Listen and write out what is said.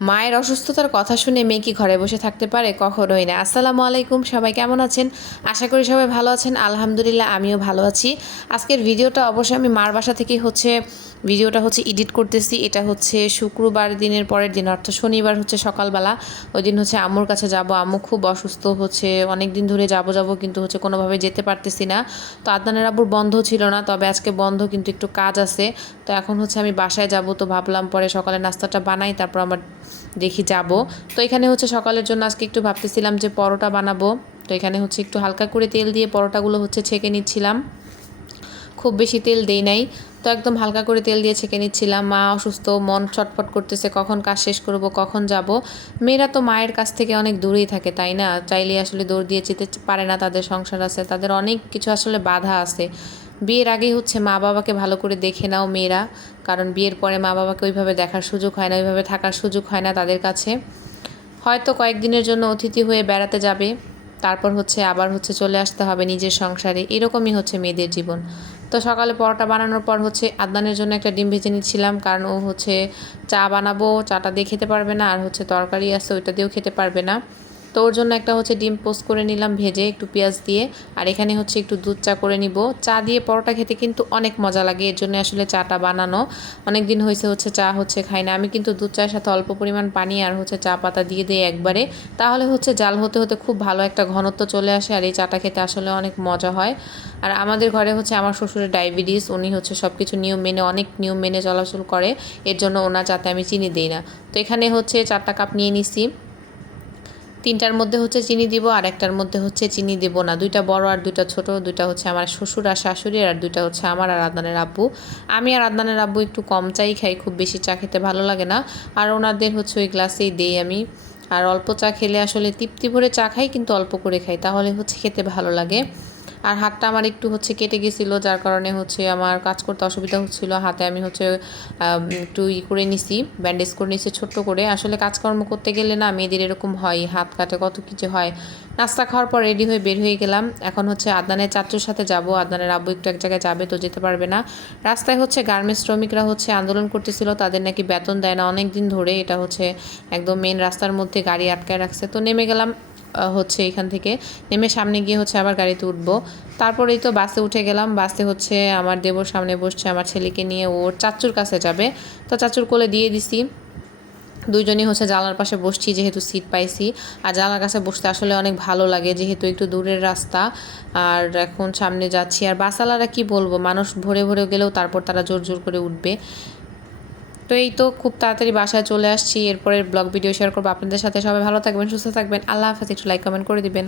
মায়ের অসুস্থতার কথা শুনে মেয়ে কি ঘরে বসে থাকতে পারে? কখনোই না। আসসালামু আলাইকুম, সবাই কেমন আছেন? আশা করি সবাই ভালো আছেন। আলহামদুলিল্লাহ, আমিও ভালো আছি। আজকের ভিডিওটা অবশ্যই আমি মার বাসা থেকে হচ্ছে, ভিডিওটা হচ্ছে এডিট করতেছি। এটা হচ্ছে শুক্রবার দিনের পরের দিন, অর্থাৎ শনিবার হচ্ছে সকালবেলা। ওই দিন হচ্ছে আম্মুর কাছে যাব। আম্মু খুব অসুস্থ, হচ্ছে অনেক দিন ধরে যাব যাব, কিন্তু হচ্ছে কোনোভাবে যেতে পারতেছি না। তো আদনানের আব্বুর বন্ধ ছিল না, তবে আজকে বন্ধ, কিন্তু একটু কাজ আছে। তো এখন হচ্ছে আমি বাসায় যাব। তো ভাবলাম পরে সকালে নাস্তাটা বানাই, তারপর আমার দেখি যাব। তো এখানে হচ্ছে সকালের জন্য আজকে একটু ভাবতেছিলাম যে পরোটা বানাবো। তো এখানে হচ্ছে একটু হালকা করে তেল দিয়ে পরোটাগুলো হচ্ছে ছেঁকে নিচ্ছিলাম। খুব বেশি তেল দেই নাই। তো একদম হালকা করে তেল দিয়ে ছেঁকে নিচ্ছিলাম। মা অসুস্থ, মন ছটফট করতেছে, কখন কাজ শেষ করব, কখন যাব। মেয়েরা তো মায়ের কাছ থেকে অনেক দূরেই থাকে, তাই না? চাইলে আসলে দৌড় দিয়ে যেতে পারে না, তাদের সংসার আছে, তাদের অনেক কিছু আসলে বাধা আছে। বিয়ের আগেই হচ্ছে মা বাবাকে ভালো করে দেখে নাও মেয়েরা, কারণ বিয়ের পরে মা বাবাকে ওইভাবে দেখার সুযোগ হয় না, ওইভাবে থাকার সুযোগ হয় না তাদের কাছে। হয়তো কয়েকদিনের জন্য অতিথি হয়ে বেড়াতে যাবে, তারপর হচ্ছে আবার হচ্ছে চলে আসতে হবে নিজের সংসারে, এরকমই হচ্ছে মেয়েদের জীবন। তো সকালে পরোটা বানানোর পর হচ্ছে আদনানের জন্য একটা ডিম ভেজে নিচ্ছিলাম, কারণ ও হচ্ছে চা বানাবো, চাটা দিয়ে খেতে পারবে না, আর হচ্ছে তরকারি আছে ওইটা দিয়েও খেতে পারবে না। তো ওর জন্য একটা হচ্ছে ডিম পোস্ট করে নিলাম ভেজে, একটু পেঁয়াজ দিয়ে। আর এখানে হচ্ছে একটু দুধ চা করে নিব। চা দিয়ে পরোটা খেতে কিন্তু অনেক মজা লাগে, এর জন্য আসলে চাটা বানানো। অনেক দিন হয়েছে হচ্ছে চা হচ্ছে খাই না। আমি কিন্তু দুধ চায়ের সাথে অল্প পরিমাণ পানি আর হচ্ছে চা পাতা দিয়ে দিই একবারে। তাহলে হচ্ছে জাল হতে হতে খুব ভালো একটা ঘনত্ব চলে আসে আর এই চাটা খেতে আসলে অনেক মজা হয়। আর আমাদের ঘরে হচ্ছে আমার শ্বশুরের ডায়াবেটিস, উনি হচ্ছে সব কিছু নিয়ম মেনে, অনেক নিয়ম মেনে চলাচল করে। এর জন্য ওনার চাতে আমি চিনি দিই না। তো এখানে হচ্ছে চারটা কাপ নিয়ে নিছি। তিনটার মধ্যে হচ্ছে চিনি দিব, আর একটার মধ্যে হচ্ছে চিনি দিব না। দুইটা বড় আর দুইটা ছোট, দুইটা হচ্ছে আমার শ্বশুর আর শাশুড়ি, আর দুইটা হচ্ছে আমার আর আদনানের আব্বু। আমি আর আদনানের আব্বু একটু কম চাই, খাই, খুব বেশি চা খেতে ভালো লাগে না। আর ওনাদের হচ্ছে ওই গ্লাসেই দেই আমি। আর অল্প চা খেলে আসলে তৃপ্তি ভরে চা খাই, কিন্তু অল্প করে খাই, তাহলে হচ্ছে খেতে ভালো লাগে। আর হাতটা আমার একটু হচ্ছে কেটে গেছিল, যার কারণে হচ্ছে আমার কাজ করতে অসুবিধা হচ্ছিল। হাতে আমি হচ্ছে একটু ই করে নিছি ব্যান্ডেজ করে নিছি ছোট্ট করে। আসলে কাজকর্ম করতে গেলে না মেয়েদের এরকম হয়, হাত কাটে কত কিছু হয়। নাস্তা খাওয়ার পর রেডি হয়ে বের হয়ে গেলাম। এখন হচ্ছে আদনানের চাচুর সাথে যাব। আদনানের আব্বু একটু এক জায়গায় যাবে তো যেতে পারবে না। রাস্তায় হচ্ছে গার্মেন্টস শ্রমিকরা হচ্ছে আন্দোলন করতেছিল, তাদের নাকি বেতন দেয় না অনেক দিন ধরে। এটা হচ্ছে একদম মেন রাস্তার মধ্যে গাড়ি আটকায় রাখছে। তো নেমে গেলাম। হচ্ছে এখান থেকে। নেমে সামনে গিয়ে হচ্ছে আবার গাড়িতে উঠবো। তারপরেই তো বাসে উঠে গেলাম। বাসে হচ্ছে আমার দেবর সামনে বসছে, আমার ছেলেকে নিয়ে। ওর চাচুর কাছে যাবে। তো চাচুর কোলে দিয়ে দিছি। দুইজনই হচ্ছে জানলার পাশে বসছি, যেহেতু সিট পাইছি। আর জানলার কাছে বসতে আসলে অনেক ভালো লাগে, যেহেতু একটু দূরের রাস্তা। আর এখন সামনে যাচ্ছি। আর বাসালারা কি বলব? মানুষ ভরে ভরে গেলেও তারপর তারা জোর জোর করে উঠবে। তো এই তো খুব তাড়াতাড়ি বাসায় চলে আসছি। এরপরের ব্লগ ভিডিও শেয়ার করব আপনাদের সাথে। সবাই ভালো থাকবেন, সুস্থ থাকবেন। আল্লাহ হাফেজ। একটু লাইক কমেন্ট করে দিবেন।